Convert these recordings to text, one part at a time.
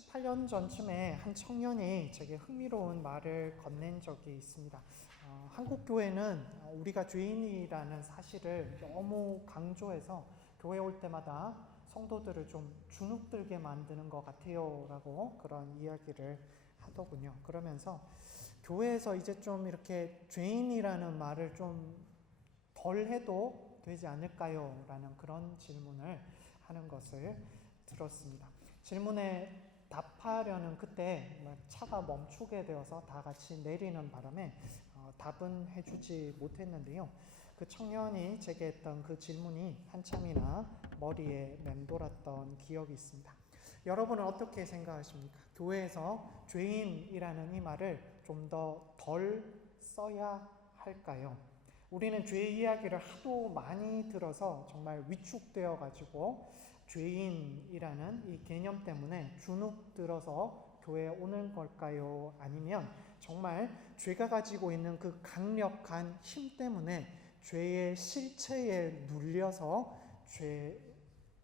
8년 전쯤에 한 청년이 제게 흥미로운 말을 건넨 적이 있습니다. 한국 교회는 우리가 죄인이라는 사실을 너무 강조해서 교회 올 때마다 성도들을 좀 주눅들게 만드는 것 같아요 라고 그런 이야기를 하더군요. 그러면서 교회에서 이제 좀 이렇게 죄인이라는 말을 좀 덜 해도 되지 않을까요? 라는 그런 질문을 하는 것을 들었습니다. 질문에 답하려는 그때 차가 멈추게 되어서 다 같이 내리는 바람에 답은 해주지 못했는데요. 그 청년이 제게 했던 그 질문이 한참이나 머리에 맴돌았던 기억이 있습니다. 여러분은 어떻게 생각하십니까? 교회에서 죄인이라는 이 말을 좀 더 덜 써야 할까요? 우리는 죄 이야기를 하도 많이 들어서 정말 위축되어 가지고 죄인이라는 이 개념 때문에 주눅 들어서 교회에 오는 걸까요? 아니면 정말 죄가 가지고 있는 그 강력한 힘 때문에 죄의 실체에 눌려서 죄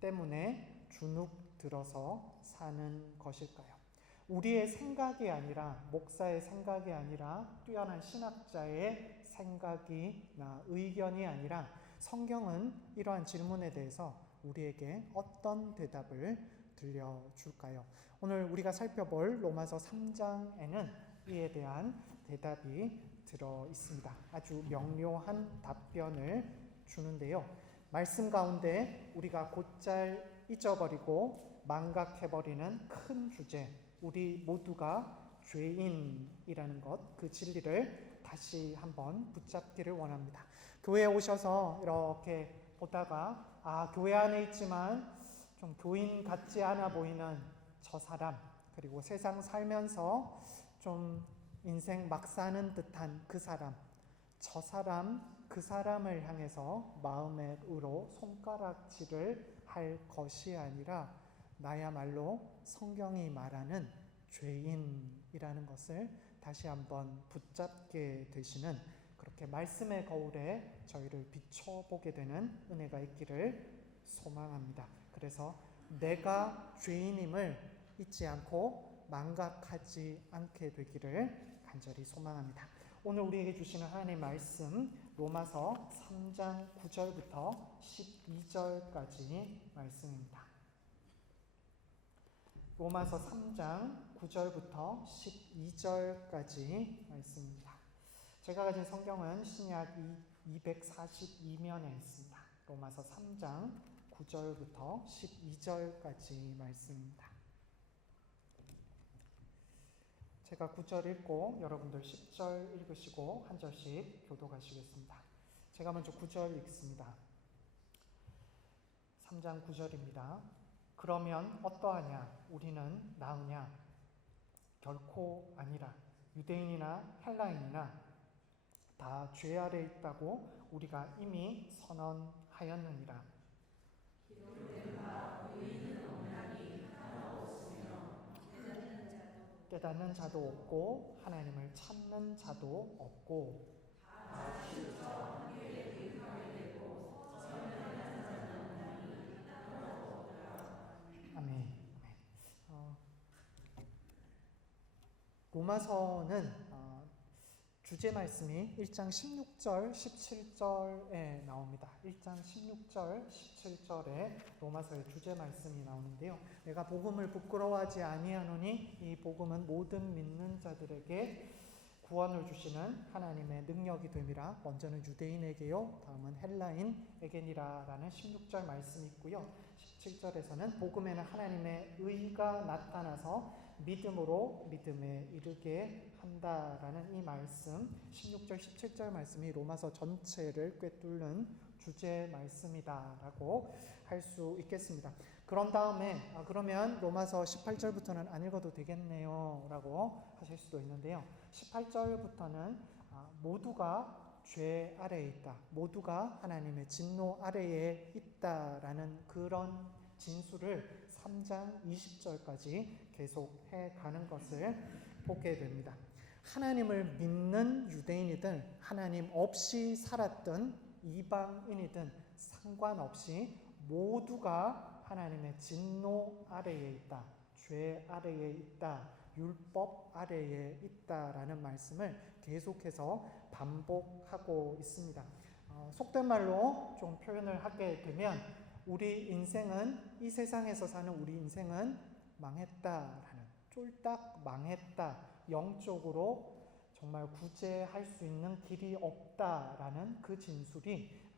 때문에 주눅 들어서 사는 것일까요? 우리의 생각이 아니라, 목사의 생각이 아니라, 뛰어난 신학자의 생각이나 의견이 아니라 성경은 이러한 질문에 대해서 우리에게 어떤 대답을 들려줄까요? 오늘 우리가 살펴볼 로마서 3장에는 이에 대한 대답이 들어 있습니다. 아주 명료한 답변을 주는데요. 말씀 가운데 우리가 곧잘 잊어버리고 망각해버리는 큰 주제, 우리 모두가 죄인이라는 것, 그 진리를 다시 한번 붙잡기를 원합니다. 교회에 오셔서 이렇게 보다가 교회 안에 있지만 좀 교인 같지 않아 보이는 저 사람, 그리고 세상 살면서 좀 인생 막 사는 듯한 그 사람, 저 사람, 그 사람을 향해서 마음의 의로 손가락질을 할 것이 아니라 나야말로 성경이 말하는 죄인이라는 것을 다시 한번 붙잡게 되시는, 그렇게 말씀의 거울에 저희를 비춰보게 되는 은혜가 있기를 소망합니다. 그래서 내가 죄인임을 잊지 않고 망각하지 않게 되기를 간절히 소망합니다. 오늘 우리에게 주시는 하나님의 말씀, 로마서 3장 9절부터 12절까지 말씀입니다. 로마서 3장 9절부터 12절까지 말씀입니다. 제가 가진 성경은 신약 242면에 있습니다. 로마서 3장 9절부터 12절까지 말씀입니다. 제가 9절 읽고 여러분들 10절 읽으시고 한 절씩 교독하시겠습니다. 제가 먼저 9절 읽습니다. 3장 9절입니다. 그러면 어떠하냐? 우리는 나으냐? 결코 아니라. 유대인이나 헬라인이나 다 죄 아래 있다고 우리가 이미 선언하였느니라. 깨닫는 자도 없고 하나님을 찾는 자도 없고 아멘. 로마서는 주제 말씀이 1장 16절, 17절에 나옵니다. 1장 16절, 17절에 로마서의 주제 말씀이 나오는데요. 내가 복음을 부끄러워하지 아니하노니 이 복음은 모든 믿는 자들에게 구원을 주시는 하나님의 능력이 됨이라. 먼저는 유대인에게요, 다음은 헬라인에게니라 라는 16절 말씀이 있고요. 17절에서는 복음에는 하나님의 의가 나타나서 믿음으로 믿음에 이르게 한다라는 이 말씀, 16절 17절 말씀이 로마서 전체를 꿰뚫는 주제 말씀이다라고 할 수 있겠습니다. 그런 다음에 그러면 로마서 18절부터는 안 읽어도 되겠네요 라고 하실 수도 있는데요. 18절부터는 모두가 죄 아래에 있다, 모두가 하나님의 진노 아래에 있다라는 그런 진술을 3장 20절까지 계속해 가는 것을 보게 됩니다. 하나님을 믿는 유대인이든 하나님 없이 살았던 이방인이든 상관없이 모두가 하나님의 진노 아래에 있다, 죄 아래에 있다, 율법 아래에 있다라는 말씀을 계속해서 반복하고 있습니다. 속된 말로 좀 표현을 하게 되면 우리 인생은, 이 세상에서 사는 우리 인생은 망했다라는, 쫄딱 망했다, 영적으로 정말 구제할 수 있는 길이 없다라는 그 진술이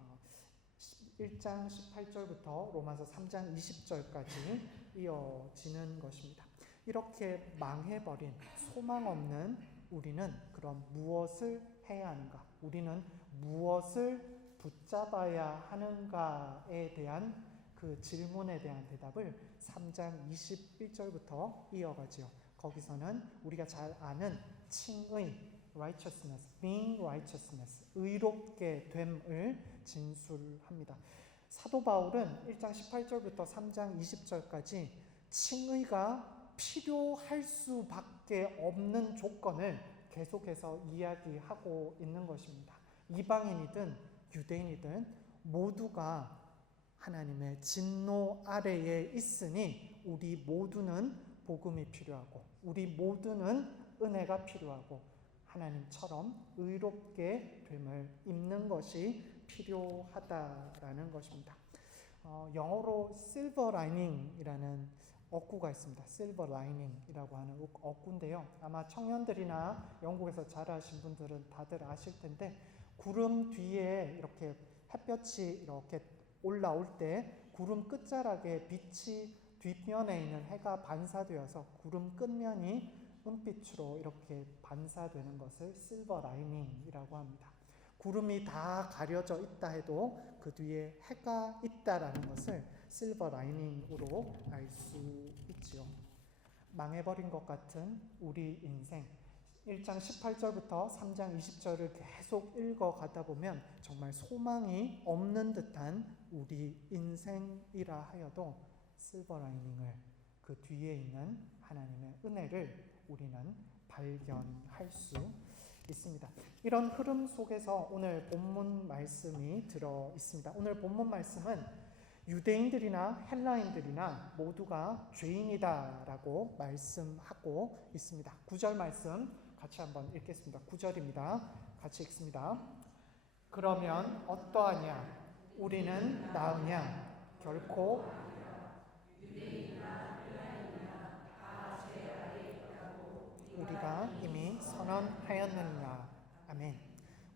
1장 18절부터 로마서 3장 20절까지 이어지는 것입니다. 이렇게 망해버린, 소망 없는 우리는 그럼 무엇을 해야 하는가? 우리는 무엇을 붙잡아야 하는가에 대한 그 질문에 대한 대답을 3장 21절부터 이어가지요. 거기서는 우리가 잘 아는 칭의, righteousness, being righteousness, 의롭게 됨을 진술합니다. 사도 바울은 1장 18절부터 3장 20절까지 칭의가 필요할 수밖에 없는 조건을 계속해서 이야기하고 있는 것입니다. 이방인이든 유대인이든 모두가 하나님의 진노 아래에 있으니 우리 모두는 복음이 필요하고 우리 모두는 은혜가 필요하고 하나님처럼 의롭게 됨을 입는 것이 필요하다라는 것입니다. 영어로 silver lining이라는 어구가 있습니다. silver lining이라고 하는 어구인데요. 아마 청년들이나 영국에서 자라신 분들은 다들 아실 텐데, 구름 뒤에 이렇게 햇볕이 이렇게 올라올 때 구름 끝자락에 빛이 뒷면에 있는 해가 반사되어서 구름 끝면이 은빛으로 이렇게 반사되는 것을 실버 라이닝이라고 합니다. 구름이 다 가려져 있다 해도 그 뒤에 해가 있다라는 것을 실버 라이닝으로 알 수 있지요. 망해버린 것 같은 우리 인생, 1장 18절부터 3장 20절을 계속 읽어가다 보면 정말 소망이 없는 듯한 우리 인생이라 하여도 실버 라이닝을, 그 뒤에 있는 하나님의 은혜를 우리는 발견할 수 있습니다. 이런 흐름 속에서 오늘 본문 말씀이 들어 있습니다. 오늘 본문 말씀은 유대인들이나 헬라인들이나 모두가 죄인이다라고 말씀하고 있습니다. 9절 말씀 같이 한번 읽겠습니다. 9절입니다. 같이 읽습니다. 그러면 어떠하냐? 우리는 나으냐? 결코 우리가 이미 선언하였느니라. 아멘.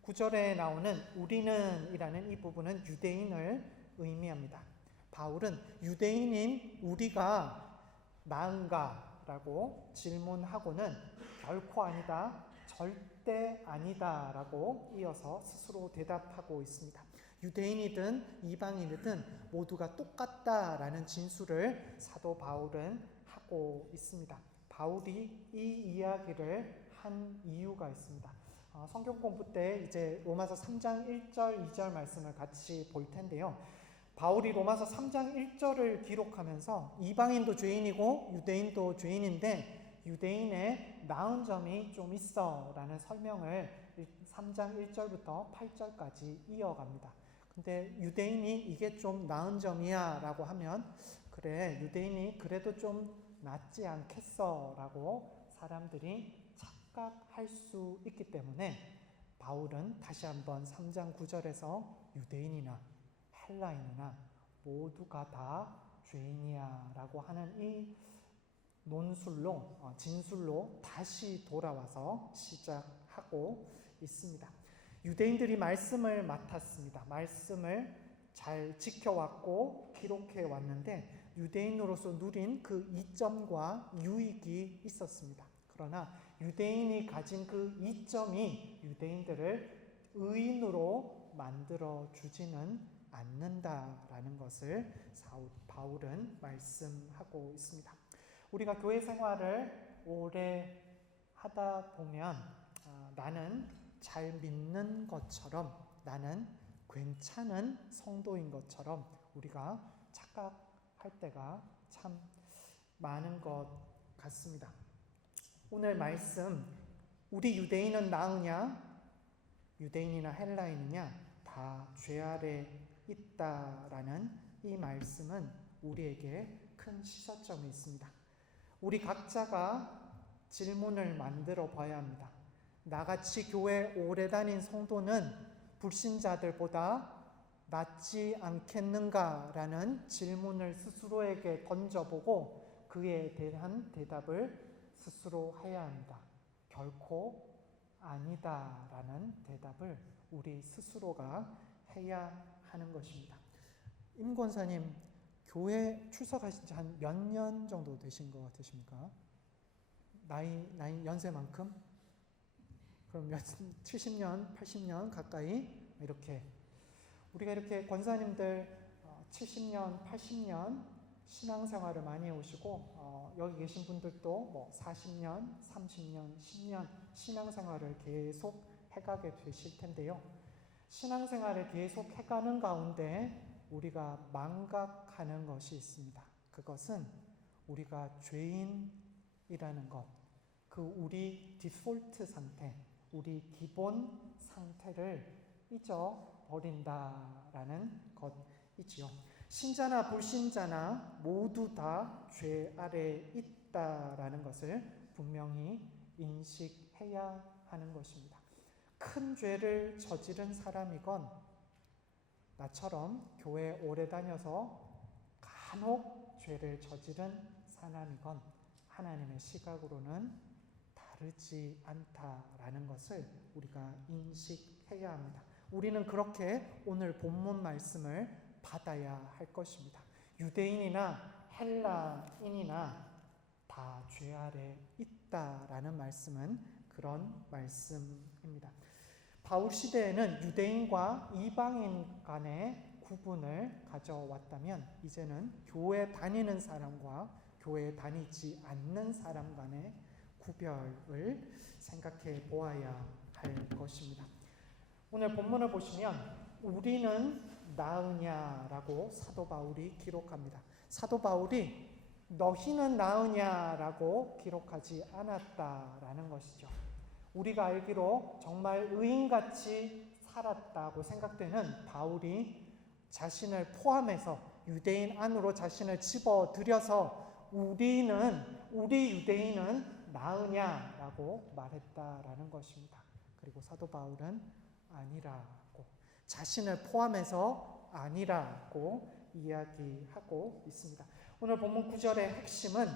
9절에 나오는 우리는 이라는 이 부분은 유대인을 의미합니다. 바울은 유대인인 우리가 나은가? 라고 질문하고는 결코 아니다, 절대 아니다 라고 이어서 스스로 대답하고 있습니다. 유대인이든 이방인이든 모두가 똑같다라는 진술을 사도 바울은 하고 있습니다. 바울이 이 이야기를 한 이유가 있습니다. 성경 공부 때 이제 로마서 3장 1절, 2절 말씀을 같이 볼 텐데요. 바울이 로마서 3장 1절을 기록하면서 이방인도 죄인이고 유대인도 죄인인데 유대인의 나은 점이 좀 있어 라는 설명을 3장 1절부터 8절까지 이어갑니다. 근데 유대인이 이게 좀 나은 점이야 라고 하면, 그래, 유대인이 그래도 좀 낫지 않겠어 라고 사람들이 착각할 수 있기 때문에 바울은 다시 한번 3장 9절에서 유대인이나 헬라인이나 모두가 다 죄인이야 라고 하는 이 논술로, 진술로 다시 돌아와서 시작하고 있습니다. 유대인들이 말씀을 맡았습니다. 말씀을 잘 지켜왔고 기록해 왔는데 유대인으로서 누린 그 이점과 유익이 있었습니다. 그러나 유대인이 가진 그 이점이 유대인들을 의인으로 만들어 주지는 않는다라는 것을 바울은 말씀하고 있습니다. 우리가 교회 생활을 오래 하다 보면 나는 잘 믿는 것처럼, 나는 괜찮은 성도인 것처럼 우리가 착각할 때가 참 많은 것 같습니다. 오늘 말씀, 우리 유대인은 나으냐? 유대인이나 헬라인이냐? 다 죄 아래 있다라는 이 말씀은 우리에게 큰 시사점이 있습니다. 우리 각자가 질문을 만들어 봐야 합니다. 나같이 교회 오래 다닌 성도는 불신자들보다 낫지 않겠는가라는 질문을 스스로에게 던져보고 그에 대한 대답을 스스로 해야 합니다. 결코 아니다라는 대답을 우리 스스로가 해야 하는 것입니다. 임 권사님, 교회 출석하신 지 한 몇 년 정도 되신 것 같으십니까? 나이 연세만큼? 그럼 70년, 80년 가까이 이렇게 우리가 이렇게 권사님들 70년, 80년 신앙생활을 많이 해오시고 여기 계신 분들도 뭐 40년, 30년, 10년 신앙생활을 계속 해가게 되실 텐데요. 신앙생활을 계속 해가는 가운데 우리가 망각하는 것이 있습니다. 그것은 우리가 죄인이라는 것, 그 우리 디폴트 상태, 우리 기본 상태를 잊어버린다라는 것이지요. 신자나 불신자나 모두 다 죄 아래에 있다라는 것을 분명히 인식해야 하는 것입니다. 큰 죄를 저지른 사람이건 나처럼 교회 오래 다녀서 간혹 죄를 저지른 사람이건 하나님의 시각으로는 다르지 않다라는 것을 우리가 인식해야 합니다. 우리는 그렇게 오늘 본문 말씀을 받아야 할 것입니다. 유대인이나 헬라인이나 다 죄 아래 있다라는 말씀은 그런 말씀입니다. 바울 시대에는 유대인과 이방인 간의 구분을 가져왔다면 이제는 교회 다니는 사람과 교회 다니지 않는 사람 간의 구별을 생각해 보아야 할 것입니다. 오늘 본문을 보시면 우리는 나으냐라고 사도 바울이 기록합니다. 사도 바울이 너희는 나으냐라고 기록하지 않았다라는 것이죠. 우리가 알기로 정말 의인같이 살았다고 생각되는 바울이 자신을 포함해서 유대인 안으로 자신을 집어들여서 우리 유대인은 나으냐라고 말했다라는 것입니다. 그리고 사도 바울은 아니라고, 자신을 포함해서 아니라고 이야기하고 있습니다. 오늘 본문 9절의 핵심은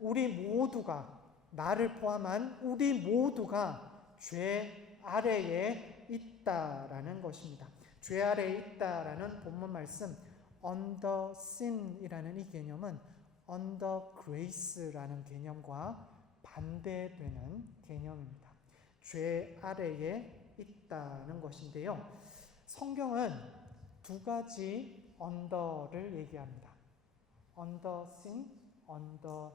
우리 모두가, 나를 포함한 우리 모두가 죄 아래에 있다라는 것입니다. 죄 아래에 있다라는 본문 말씀 under sin이라는 이 개념은 under grace라는 개념과 반대되는 개념입니다. 죄 아래에 있다는 것인데요. 성경은 두 가지 under를 얘기합니다. under sin, under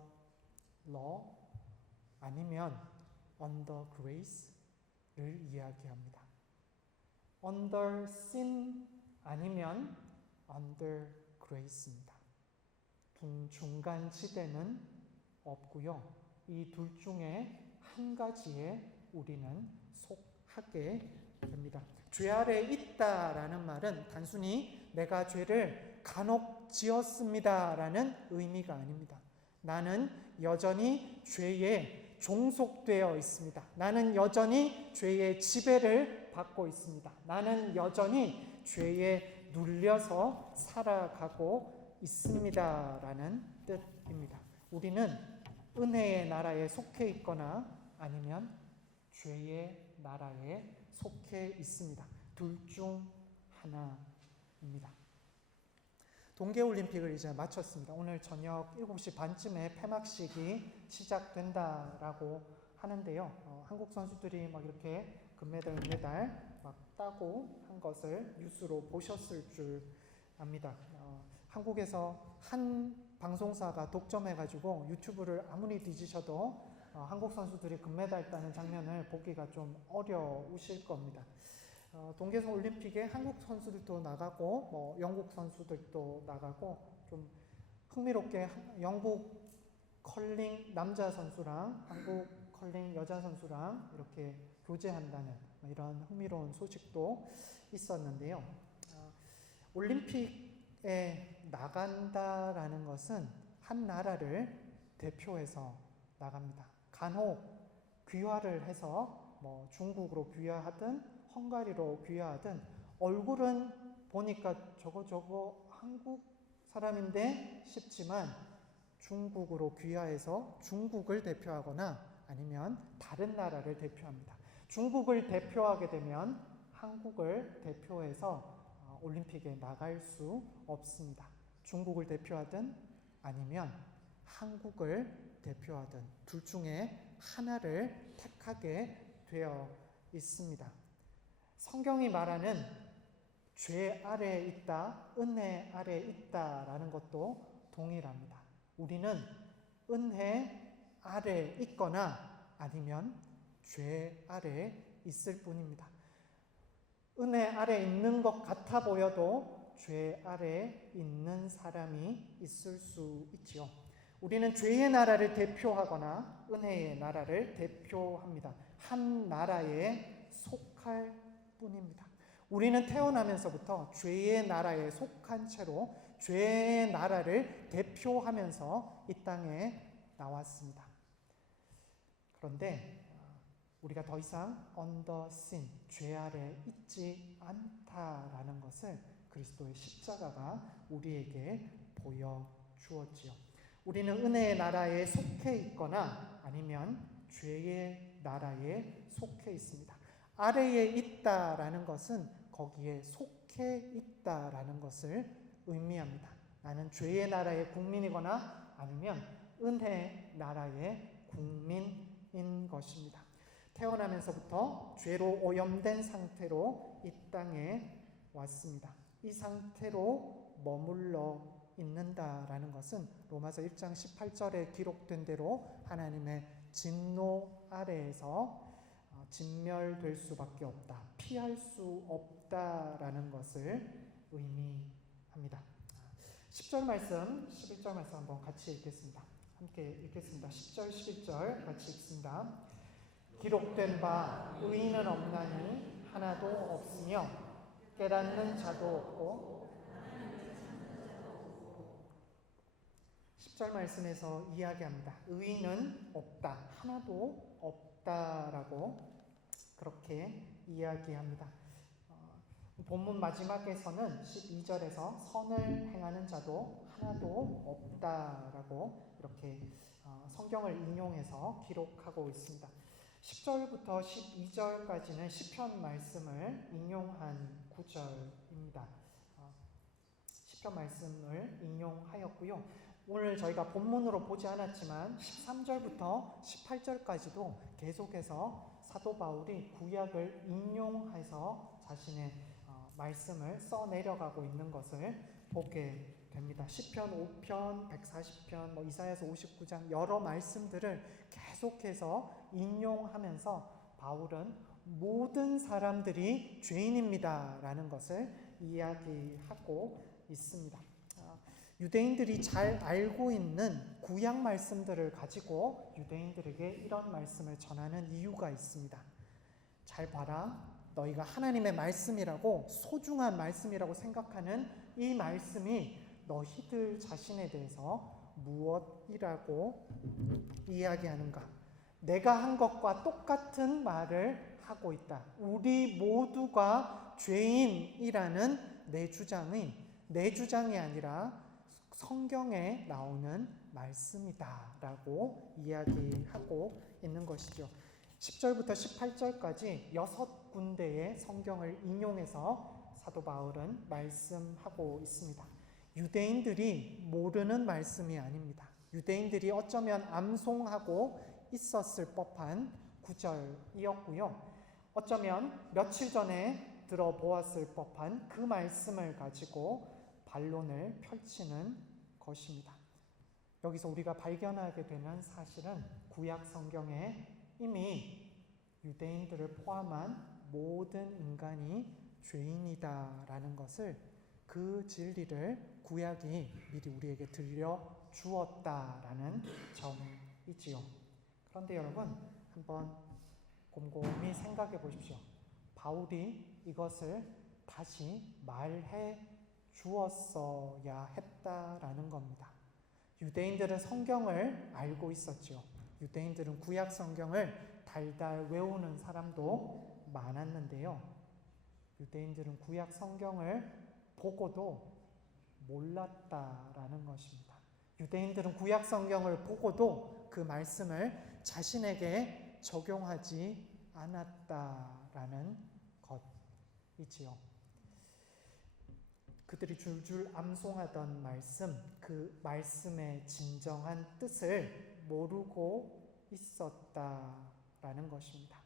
law, 아니면 under grace를 이야기합니다. under sin 아니면 under grace입니다. 중간 지대는 없고요. 이 둘 중에 한 가지에 우리는 속하게 됩니다. 죄 아래에 있다라는 말은 단순히 내가 죄를 간혹 지었습니다라는 의미가 아닙니다. 나는 여전히 죄에 종속되어 있습니다. 나는 여전히 죄의 지배를 받고 있습니다. 나는 여전히 죄에 눌려서 살아가고 있습니다라는 뜻입니다. 우리는 은혜의 나라에 속해 있거나 아니면 죄의 나라에 속해 있습니다. 둘 중 하나입니다. 동계올림픽을 이제 마쳤습니다. 오늘 저녁 7시 반쯤에 폐막식이 시작된다라고 하는데요. 한국 선수들이 막 이렇게 금메달, 은메달 막 따고 한 것을 뉴스로 보셨을 줄 압니다. 한국에서 한 방송사가 독점해가지고 유튜브를 아무리 뒤지셔도 한국 선수들이 금메달 따는 장면을 보기가 좀 어려우실 겁니다. 동계선 올림픽에 한국 선수들도 나가고 뭐 영국 선수들도 나가고 좀 흥미롭게 영국 컬링 남자 선수랑 한국 컬링 여자 선수랑 이렇게 교제한다는 이런 흥미로운 소식도 있었는데요. 올림픽에 나간다라는 것은 한 나라를 대표해서 나갑니다. 간혹 귀화를 해서 뭐 중국으로 귀화하든 헝가리로 귀화하든 얼굴은 보니까 저거 한국 사람인데 싶지만 중국으로 귀화해서 중국을 대표하거나 아니면 다른 나라를 대표합니다. 중국을 대표하게 되면 한국을 대표해서 올림픽에 나갈 수 없습니다. 중국을 대표하든 아니면 한국을 대표하든 둘 중에 하나를 택하게 되어 있습니다. 성경이 말하는 죄 아래에 있다, 은혜 아래에 있다라는 것도 동일합니다. 우리는 은혜 아래에 있거나 아니면 죄 아래에 있을 뿐입니다. 은혜 아래에 있는 것 같아 보여도 죄 아래에 있는 사람이 있을 수 있지요. 우리는 죄의 나라를 대표하거나 은혜의 나라를 대표합니다. 한 나라에 속할 뿐입니다. 우리는 태어나면서부터 죄의 나라에 속한 채로 죄의 나라를 대표하면서 이 땅에 나왔습니다. 그런데 우리가 더 이상 under sin, 죄 아래 있지 않다라는 것을 그리스도의 십자가가 우리에게 보여주었지요. 우리는 은혜의 나라에 속해 있거나 아니면 죄의 나라에 속해 있습니다. 아래에 있다라는 것은 거기에 속해 있다라는 것을 의미합니다. 나는 죄의 나라의 국민이거나 아니면 은혜의 나라의 국민인 것입니다. 태어나면서부터 죄로 오염된 상태로 이 땅에 왔습니다. 이 상태로 머물러 있는다라는 것은 로마서 1장 18절에 기록된 대로 하나님의 진노 아래에서 진멸될 수밖에 없다, 피할 수 없다라는 것을 의미합니다. 10절 말씀, 11절 말씀 한번 같이 읽겠습니다. 함께 읽겠습니다. 10절, 11절 같이 읽습니다. 기록된 바 의인은 없나니 하나도 없으며 깨닫는 자도 없고 10절 말씀에서 이야기합니다. 의인은 없다, 하나도 없다라고 그렇게 이야기합니다. 본문 마지막에서는 12절에서 선을 행하는 자도 하나도 없다라고 이렇게 성경을 인용해서 기록하고 있습니다. 10절부터 12절까지는 시편 말씀을 인용한 구절입니다. 시편 말씀을 인용하였고요. 오늘 저희가 본문으로 보지 않았지만 13절부터 18절까지도 계속해서 사도 바울이 구약을 인용해서 자신의 말씀을 써내려가고 있는 것을 보게 됩니다. 시편 5편, 140편, 이사야서 59장 여러 말씀들을 계속해서 인용하면서 바울은 모든 사람들이 죄인입니다 라는 것을 이야기하고 있습니다. 유대인들이 잘 알고 있는 구약 말씀들을 가지고 유대인들에게 이런 말씀을 전하는 이유가 있습니다. 잘 봐라, 너희가 하나님의 말씀이라고 소중한 말씀이라고 생각하는 이 말씀이 너희들 자신에 대해서 무엇이라고 이야기하는가? 내가 한 것과 똑같은 말을 하고 있다. 우리 모두가 죄인이라는 내 주장이 아니라 성경에 나오는 말씀이다라고 이야기하고 있는 것이죠. 10절부터 18절까지 6군데의 성경을 인용해서 사도 바울은 말씀하고 있습니다. 유대인들이 모르는 말씀이 아닙니다. 유대인들이 어쩌면 암송하고 있었을 법한 구절이었고요. 어쩌면 며칠 전에 들어보았을 법한 그 말씀을 가지고 반론을 펼치는 것입니다. 여기서 우리가 발견하게 되는 사실은 구약 성경에 이미 유대인들을 포함한 모든 인간이 죄인이다라는 것을, 그 진리를 구약이 미리 우리에게 들려주었다라는 점이지요. 그런데 여러분, 한번 곰곰이 생각해 보십시오. 바울이 이것을 다시 말해 주었어야 했다라는 겁니다. 유대인들은 성경을 알고 있었죠. 유대인들은 구약 성경을 달달 외우는 사람도 많았는데요. 유대인들은 구약 성경을 보고도 몰랐다라는 것입니다. 유대인들은 구약 성경을 보고도 그 말씀을 자신에게 적용하지 않았다라는 것이지요. 그들이 줄줄 암송하던 말씀, 그 말씀의 진정한 뜻을 모르고 있었다라는 것입니다.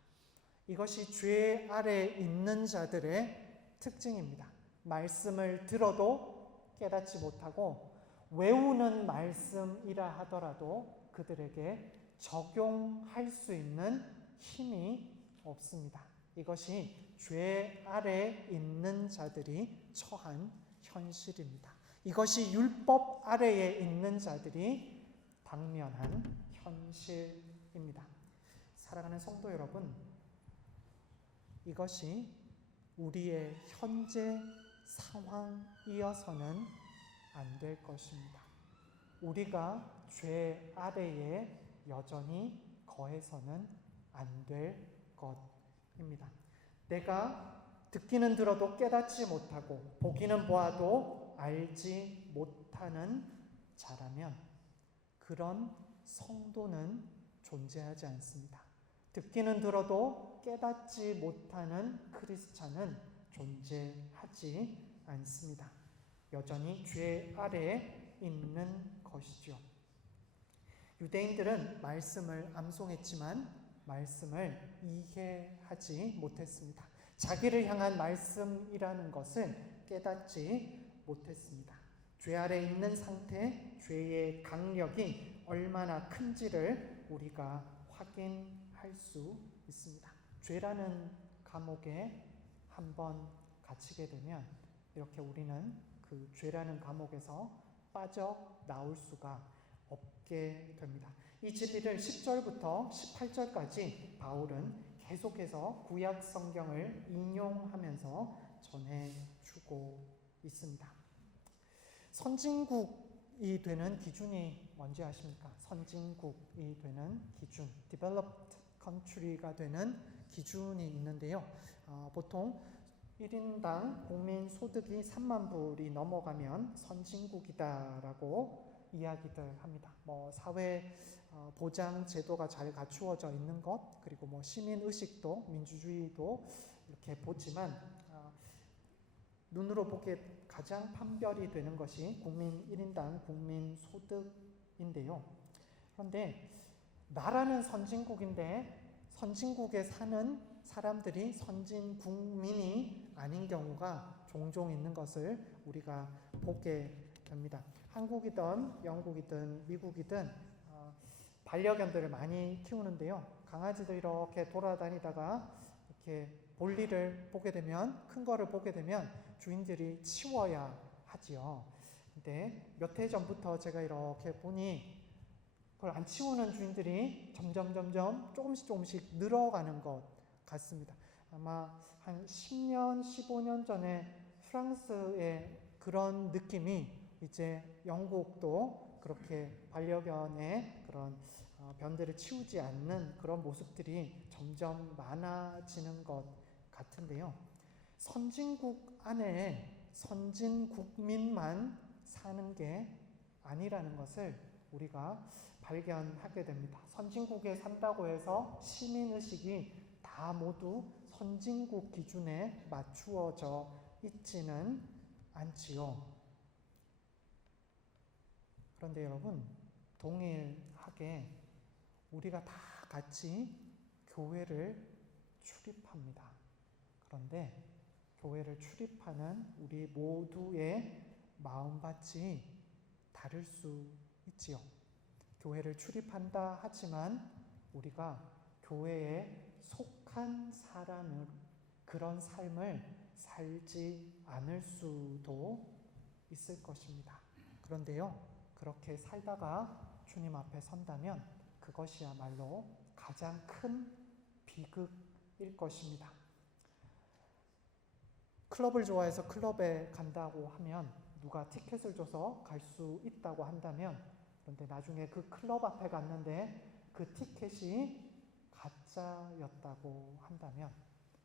이것이 죄 아래 있는 자들의 특징입니다. 말씀을 들어도 깨닫지 못하고 외우는 말씀이라 하더라도 그들에게 적용할 수 있는 힘이 없습니다. 이것이 죄 아래 있는 자들이 처한 현실입니다. 이것이 율법 아래에 있는 자들이 당면한 현실입니다. 사랑하는 성도 여러분, 이것이 우리의 현재 상황이어서는 안 될 것입니다. 우리가 죄 아래에 여전히 거해서는 안 될 것입니다. 내가 듣기는 들어도 깨닫지 못하고 보기는 보아도 알지 못하는 자라면 그런 성도는 존재하지 않습니다. 듣기는 들어도 깨닫지 못하는 크리스찬은 존재하지 않습니다. 여전히 죄 아래에 있는 것이죠. 유대인들은 말씀을 암송했지만 말씀을 이해하지 못했습니다. 자기를 향한 말씀이라는 것을 깨닫지 못했습니다. 죄 아래 있는 상태, 죄의 강력이 얼마나 큰지를 우리가 확인할 수 있습니다. 죄라는 감옥에 한번 갇히게 되면 이렇게 우리는 그 죄라는 감옥에서 빠져나올 수가 없게 됩니다. 이 진리를 10절부터 18절까지 바울은 계속해서 구약 성경을 인용하면서 전해주고 있습니다. 선진국이 되는 기준이 뭔지 아십니까? 선진국이 되는 기준, developed country가 되는 기준이 있는데요. 보통 1인당 국민 소득이 3만 불이 넘어가면 선진국이다라고 이야기들 합니다. 사회 보장 제도가 잘 갖추어져 있는 것, 그리고 시민 의식도 민주주의도 이렇게 보지만 눈으로 보기에 가장 판별이 되는 것이 국민 1인당 국민 소득인데요. 그런데 나라는 선진국인데 선진국에 사는 사람들이 선진 국민이 아닌 경우가 종종 있는 것을 우리가 보게 됩니다. 한국이든 영국이든 미국이든 반려견들을 많이 키우는데요. 강아지들 이렇게 돌아다니다가 이렇게 볼일을 보게 되면, 큰 거를 보게 되면 주인들이 치워야 하지요. 근데 몇 해 전부터 제가 이렇게 보니 그걸 안 치우는 주인들이 점점 조금씩 늘어가는 것 같습니다. 아마 한 10년, 15년 전에 프랑스의 그런 느낌이 이제 영국도 그렇게 반려견의 그런 변들을 치우지 않는 그런 모습들이 점점 많아지는 것 같은데요. 선진국 안에 선진 국민만 사는 게 아니라는 것을 우리가 발견하게 됩니다. 선진국에 산다고 해서 시민의식이 다 모두 선진국 기준에 맞추어져 있지는 않지요. 그런데 여러분, 동일하게 우리가 다 같이 교회를 출입합니다. 그런데 교회를 출입하는 우리 모두의 마음밭이 다를 수 있지요. 교회를 출입한다 하지만 우리가 교회에 속한 사람은 그런 삶을 살지 않을 수도 있을 것입니다. 그런데요, 그렇게 살다가 주님 앞에 선다면 그것이야말로 가장 큰 비극일 것입니다. 클럽을 좋아해서 클럽에 간다고 하면, 누가 티켓을 줘서 갈 수 있다고 한다면 그런데 나중에 그 클럽 앞에 갔는데 그 티켓이 가짜였다고 한다면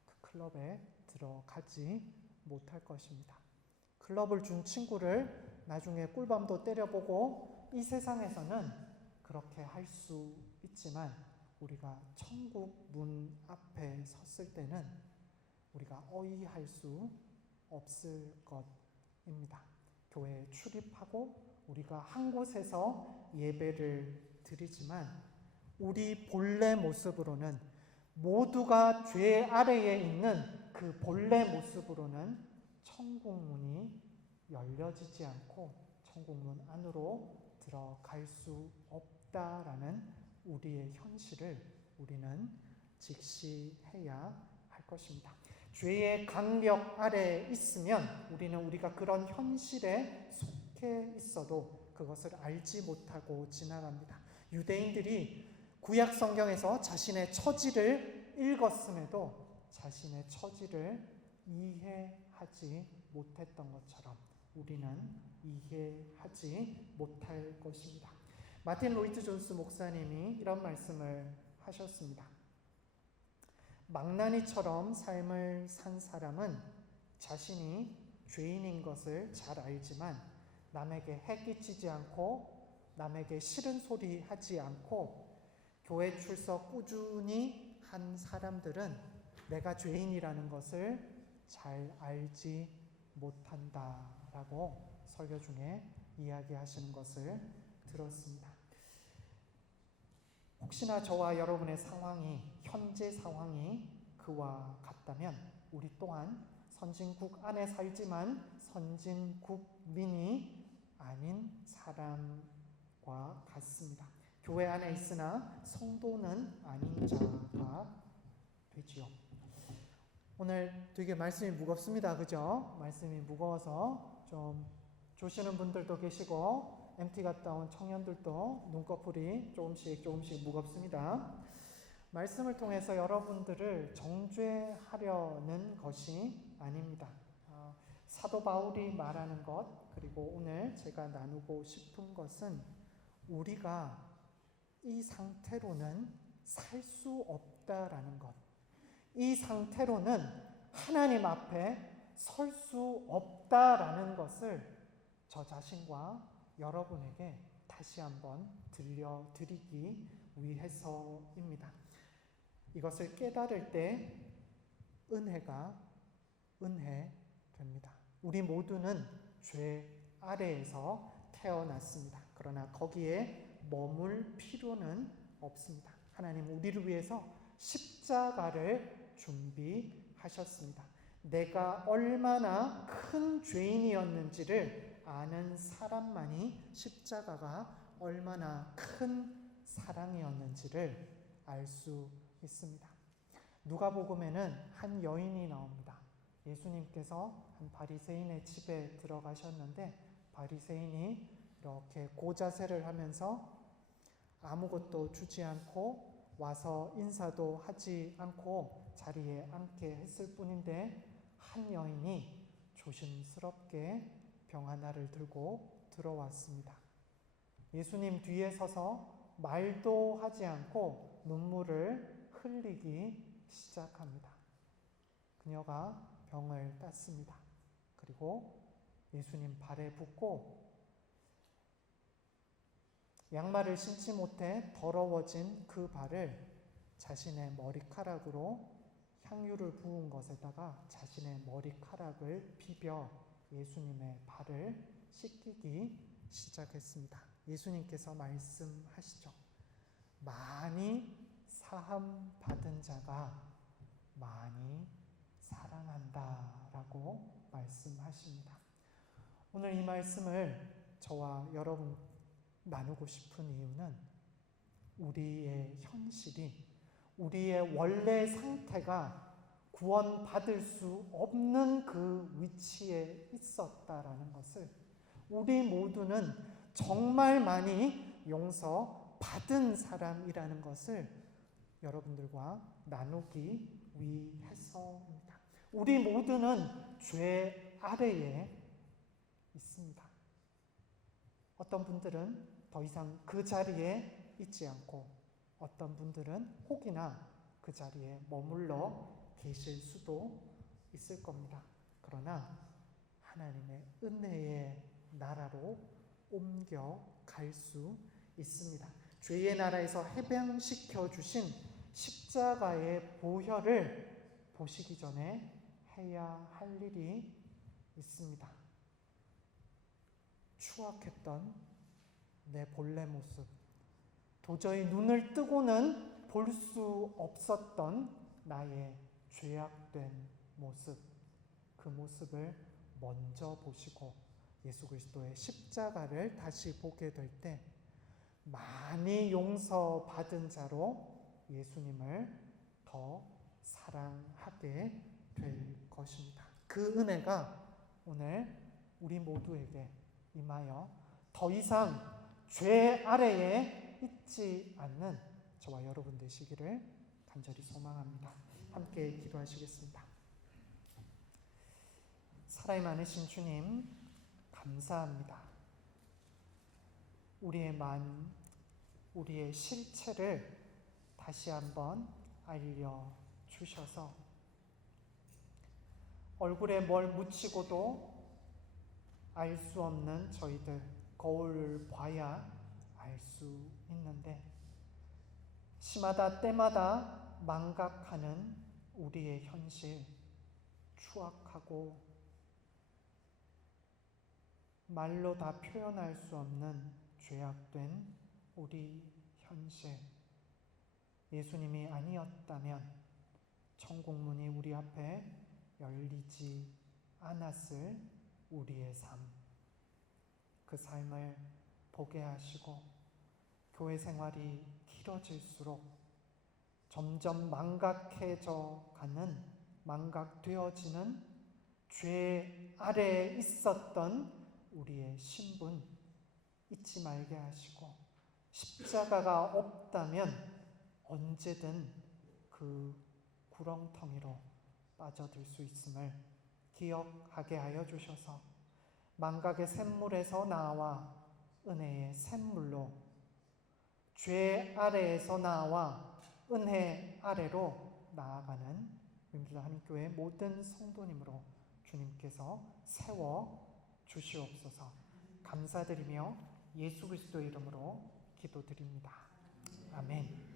그 클럽에 들어가지 못할 것입니다. 클럽을 준 친구를 나중에 꿀밤도 때려보고 이 세상에서는 그렇게 할 수 있지만 우리가 천국 문 앞에 섰을 때는 우리가 어이할 수 없을 것입니다. 교회에 출입하고 우리가 한 곳에서 예배를 드리지만 우리 본래 모습으로는 모두가 죄 아래에 있는 그 본래 모습으로는 천국 문이 열려지지 않고 천국 문 안으로 들어갈 수 없다라는 우리의 현실을 우리는 직시해야 할 것입니다. 죄의 강력 아래에 있으면 우리는 우리가 그런 현실에 속해 있어도 그것을 알지 못하고 지나갑니다. 유대인들이 구약 성경에서 자신의 처지를 읽었음에도 자신의 처지를 이해하지 못했던 것처럼 우리는 이해하지 못할 것입니다. 마틴 로이드 존스 목사님이 이런 말씀을 하셨습니다. 망나니처럼 삶을 산 사람은 자신이 죄인인 것을 잘 알지만 남에게 해끼치지 않고 남에게 싫은 소리 하지 않고 교회 출석 꾸준히 한 사람들은 내가 죄인이라는 것을 잘 알지 못한다라고 설교 중에 이야기하시는 것을 들었습니다. 혹시나 저와 여러분의 상황이, 현재 상황이 그와 같다면 우리 또한 선진국 안에 살지만 선진국민이 아닌 사람과 같습니다. 교회 안에 있으나 성도는 아닌 자가 되지요. 오늘 되게 말씀이 무겁습니다. 그죠? 말씀이 무거워서 좀 조시는 분들도 계시고 MT 갔다 온 청년들도 눈꺼풀이 조금씩 무겁습니다. 말씀을 통해서 여러분들을 정죄하려는 것이 아닙니다. 사도 바울이 말하는 것, 그리고 오늘 제가 나누고 싶은 것은 우리가 이 상태로는 살 수 없다라는 것, 이 상태로는 하나님 앞에 설 수 없다라는 것을 저 자신과 여러분에게 다시 한번 들려드리기 위해서입니다. 이것을 깨달을 때 은혜가 은혜 됩니다. 우리 모두는 죄 아래에서 태어났습니다. 그러나 거기에 머물 필요는 없습니다. 하나님 우리를 위해서 십자가를 준비하셨습니다. 내가 얼마나 큰 죄인이었는지를 아는 사람만이 십자가가 얼마나 큰 사랑이었는지를 알 수 있습니다. 누가복음에는 한 여인이 나옵니다. 예수님께서 한 바리새인의 집에 들어가셨는데 바리새인이 이렇게 고자세를 하면서 아무것도 주지 않고 와서 인사도 하지 않고 자리에 앉게 했을 뿐인데 한 여인이 조심스럽게 병 하나를 들고 들어왔습니다. 예수님 뒤에 서서 말도 하지 않고 눈물을 흘리기 시작합니다. 그녀가 병을 땄습니다. 그리고 예수님 발에 붓고 양말을 신지 못해 더러워진 그 발을 자신의 머리카락으로 향유를 부은 것에다가 자신의 머리카락을 비벼 예수님의 발을 씻기기 시작했습니다. 예수님께서 말씀하시죠. 많이 사함 받은 자가 많이 사랑한다라고 말씀하십니다. 오늘 이 말씀을 저와 여러분 나누고 싶은 이유는 우리의 현실이, 우리의 원래 상태가 구원받을 수 없는 그 위치에 있었다라는 것을, 우리 모두는 정말 많이 용서받은 사람이라는 것을 여러분들과 나누기 위해서입니다. 우리 모두는 죄 아래에 있습니다. 어떤 분들은 더 이상 그 자리에 있지 않고 어떤 분들은 혹이나 그 자리에 머물러 계실 수도 있을 겁니다. 그러나 하나님의 은혜의 나라로 옮겨갈 수 있습니다. 죄의 나라에서 해방시켜 주신 십자가의 보혈을 보시기 전에 해야 할 일이 있습니다. 추악했던 내 본래 모습, 도저히 눈을 뜨고는 볼 수 없었던 나의 죄악된 모습, 그 모습을 먼저 보시고 예수 그리스도의 십자가를 다시 보게 될 때 많이 용서받은 자로 예수님을 더 사랑하게 될 것입니다. 그 은혜가 오늘 우리 모두에게 임하여 더 이상 죄 아래에 있지 않는 저와 여러분 되시기를 간절히 소망합니다. 함께 기도하시겠습니다. 사랑이 많으신 주님, 감사합니다. 우리의 마음, 우리의 실체를 다시 한번 알려주셔서 얼굴에 뭘 묻히고도 알 수 없는 저희들, 거울을 봐야 알 수 있는데 시마다 때마다 망각하는 우리의 현실, 추악하고 말로 다 표현할 수 없는 죄악된 우리 현실, 예수님이 아니었다면 천국문이 우리 앞에 열리지 않았을 우리의 삶, 그 삶을 보게 하시고 교회 생활이 길어질수록 점점 망각해져 가는, 망각되어지는 죄 아래에 있었던 우리의 신분 잊지 말게 하시고 십자가가 없다면 언제든 그 구렁텅이로 빠져들 수 있음을 기억하게 하여 주셔서 망각의 샘물에서 나와 은혜의 샘물로, 죄 아래에서 나와 은혜 아래로 나아가는 민주당 한인교회 모든 성도님으로 주님께서 세워 주시옵소서. 감사드리며 예수 그리스도의 이름으로 기도드립니다. 아멘.